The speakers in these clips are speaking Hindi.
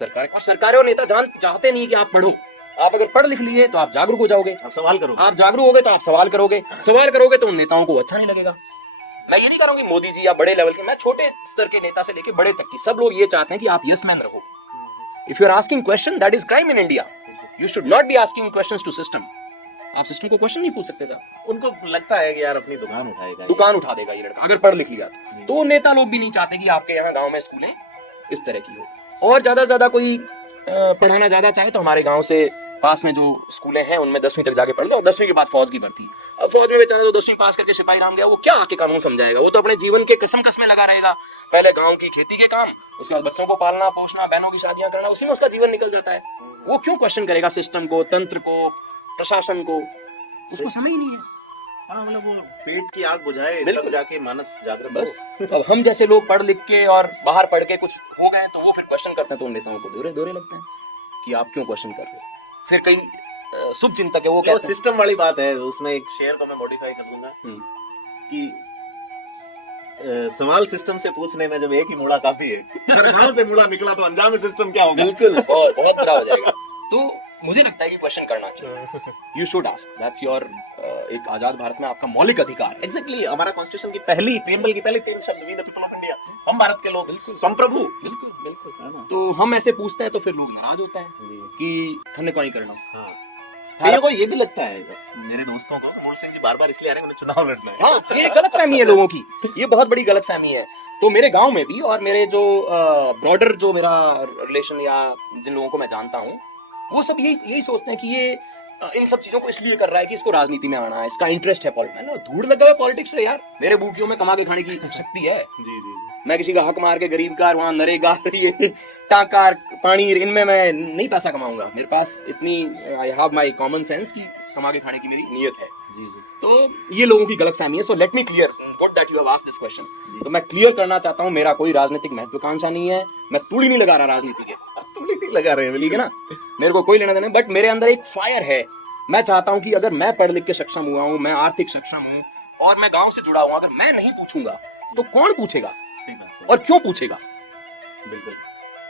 सरकार और सरकारें और नेता चाहते नहीं कि आप पढ़ो। आप अगर पढ़ लिख लिए तो आप जागरूक हो जाओगे, आप सवाल करोगे, आप जागरूक होगे तो आप सवाल करोगे, सवाल करोगे तो उन नेताओं को अच्छा नहीं लगेगा। मैं ये नहीं कह रहा हूं कि मोदी जी या बड़े लेवल के, मैं छोटे स्तर के नेता से लेके बड़े तक की सब लोग ये चाहते हैं कि आप यस मैन रहो। If you are asking question that is crime in India. You should not be asking questions to system. आप सिस्टम को क्वेश्चन नहीं पूछ सकते साहब। उनको लगता है कि यार अपनी दुकान उठाएगा, दुकान उठा देगा ये लड़का अगर पढ़ लिख लिया तो नेता लोग भी नहीं चाहते कि आपके यहाँ गांव में स्कूलें इस तरह की हो। और ज्यादा से ज्यादा कोई पढ़ाना ज्यादा चाहे तो हमारे गांव से पास में जो स्कूलें हैं उनमें 10वीं तक जाके पढ़ लो, 10वीं के बाद फौज की भर्ती। अब फौज में बेचारा जो 10वीं पास करके सिपाही राम गया वो क्या आके कानून समझाएगा? वो तो अपने जीवन के कसम में लगा रहेगा। पहले गांव की खेती के काम, उसके बाद बच्चों को पालना पोषना, बहनों की शादियां करना, उसी में उसका जीवन निकल जाता है। वो क्यों क्वेश्चन करेगा सिस्टम को, तंत्र को, प्रशासन को? उसको समय ही नहीं है। हाँ, मतलब वो पेट की आग बुझाए तब जाके मानस जागृत बस। अब हम जैसे लोग पढ़ लिख के और बाहर पढ़ के कुछ हो गए तो वो फिर क्वेश्चन करते हैं, तो उन नेताओं को दोरे दोरे लगते हैं कि आप क्यों क्वेश्चन कर रहे हो। फिर कई शुभ चिंतक है वो कहते हैं, सिस्टम वाली बात है। उसमें एक शेयर को मैं मॉडिफाई कर दूंगा कि सवाल सिस्टम से पूछने में जब एक ही मुड़ा काफी है, गांव से मुड़ा निकला तो अंजाम सिस्टम क्या होगा? बिल्कुल बहुत बुरा हो जाएगा। तो मुझे लगता है कि क्वेश्चन करना चाहिए। You should ask, that's your एक आजाद भारत में आपका मौलिक अधिकार है। एग्जैक्टली हमारा कॉन्स्टिट्यूशन की पहली प्रीएम्बल की पहली 3 शब्द, we the people of India, हम भारत के लोग, संप्रभु। बिल्कुल बिल्कुल। तो हम ऐसे पूछते हैं तो फिर लोग नाराज होते हैं कि थने को नहीं करना। मेरे को ये भी लगता है मेरे दोस्तों को कि मूल सिंह जी बार-बार इसलिए आ रहे हैं उन्हें चुनाव लड़ना है। हाँ, ये गलतफहमी है लोगों की, ये बहुत बड़ी गलतफहमी है। तो मेरे गांव में भी और मेरे जो ब्रॉडर जो मेरा रिलेशन या जिन लोगों को मैं जानता हूँ वो सब यही सोचते हैं कि ये इन सब चीजों को इसलिए कर रहा है कि इसको राजनीति में आना है, इसका इंटरेस्ट है पॉलिटिक्स में। धूड़ लगा हुआ पॉलिटिक्स है यार। मेरे बूकियों में कमा के खाने की शक्ति है। जी। मैं किसी का हक मार के गरीब का वहां नरेगा ये टाकार पानी इनमें मैं नहीं पैसा कमाऊंगा। मेरे पास इतनी I have my common sense की कमा के खाने की मेरी नीयत है। जी। तो ये लोगों की गलतफहमी है। So let me clear what that you have asked this question. तो मैं क्लियर करना चाहता हूँ, मेरा कोई राजनीतिक महत्वाकांक्षा नहीं है। मैं तूड़ी नहीं लगा रहा राजनीति के, तुम नहीं लगा रहे हैं, ठीक है ना? मेरे को कोई लेना देना, बट मेरे अंदर एक फायर है। मैं चाहता हूं कि अगर मैं पढ़ लिख के सक्षम हुआ हूं, मैं आर्थिक सक्षम हूं और मैं गांव से जुड़ा हूं, अगर मैं नहीं पूछूंगा तो कौन पूछेगा और क्यों पूछेगा? बिल्कुल।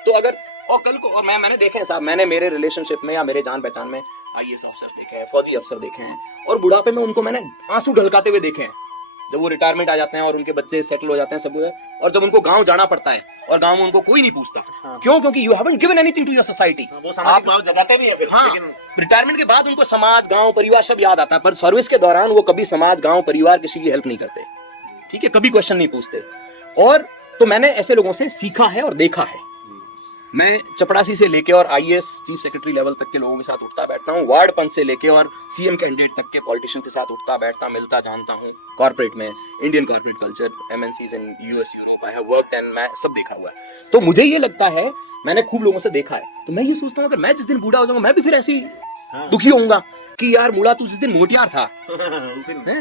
तो अगर और कल को और मैंने देखे हैं साहब, मैंने मेरे रिलेशनशिप में या मेरे जान पहचान में आईएएस अफसर देखे हैं, फौजी अफसर देखे हैं और बुढ़ापे में उनको मैंने आंसू ढलकाते हुए देखे हैं जब वो रिटायरमेंट आ जाते हैं और उनके बच्चे सेटल हो जाते हैं सब। और जब उनको गांव जाना पड़ता है और गांव में उनको कोई नहीं पूछता। क्यों? क्योंकि you haven't given anything to your society. वो सामाजिक भाव जगाते नहीं है फिर। लेकिन रिटायरमेंट के बाद उनको समाज, गांव, परिवार सब याद आता है, पर सर्विस के दौरान वो कभी समाज, गांव, परिवार किसी की हेल्प नहीं करते। ठीक है, कभी क्वेश्चन नहीं पूछते। और तो मैंने ऐसे लोगों से सीखा है और देखा है। मैं चपड़ासी से लेके और आईएएस चीफ सेक्रेटरी लेवल तक के लोगों के साथ उठता बैठता हूँ, वार्ड पंच से लेके और सीएम कैंडिडेट तक के पॉलिटिशियन के साथ उठता बैठता, मिलता, जानता हूँ। कॉर्पोरेट में Indian corporate culture, MNCs in US, Europe, I have worked and मैं सब देखा हुआ है। तो मुझे ये लगता है, मैंने खूब लोगों से देखा है, तो मैं ये सोचता हूँ अगर मैं जिस दिन बूढ़ा हो जाऊंगा मैं भी फिर ऐसी दुखी होऊंगा कि यार बूढ़ा तू जिस दिन मोटियार था,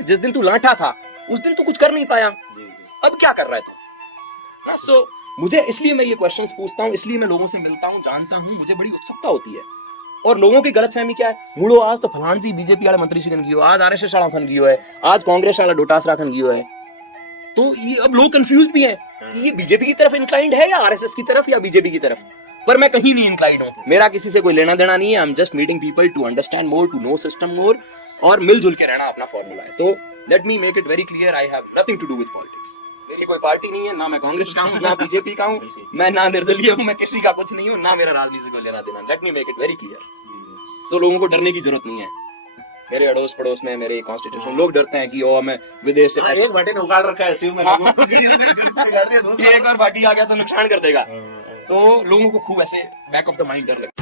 जिस दिन तू लाठा था, उस दिन तू कुछ कर नहीं पाया, अब क्या कर रहा है तू? सो मुझे इसलिए मैं ये क्वेश्चंस पूछता हूँ, इसलिए मैं लोगों से मिलता हूँ, जानता हूँ, मुझे बड़ी उत्सुकता होती है। और लोगों की गलतफहमी क्या है, मुड़ो आज तो फलान जी बीजेपी वाले मंत्री श्री गयो, आज आरएसएस वाला खन गयो है, आज कांग्रेस वाला डोटासरा खन गयो है। तो ये अब लोग कंफ्यूज भी हैं, ये बीजेपी की तरफ इंक्लाइंड है या आरएसएस की तरफ या बीजेपी की तरफ। पर मैं कहीं नहीं इंक्लाइंड हूँ, मेरा किसी से कोई लेना देना नहीं है। I am just meeting people to understand more, to know system more, और मिलजुल के रहना अपना फॉर्मूला है। तो let me make it very clear, I have nothing to do with politics. मेरी कोई पार्टी नहीं है, ना मैं कांग्रेस का हूँ, ना बीजेपी का हूँ, मैं ना निर्दलीय हूँ, मैं किसी का कुछ नहीं हूँ, ना मेरा राजनीति को लेना देना। Let me make it very clear. So लोगों को डरने की जरूरत नहीं है। मेरे अड़ोस पड़ोस में मेरे कॉन्स्टिट्यूशन लोग डरते हैं कि ओ मैं विदेश से एक बाटी ने उगाड़ रखा है शिव में, एक और पार्टी आ गया तो नुकसान कर देगा। तो लोगों को खूब ऐसे बैक ऑफ द माइंड डर लगता है।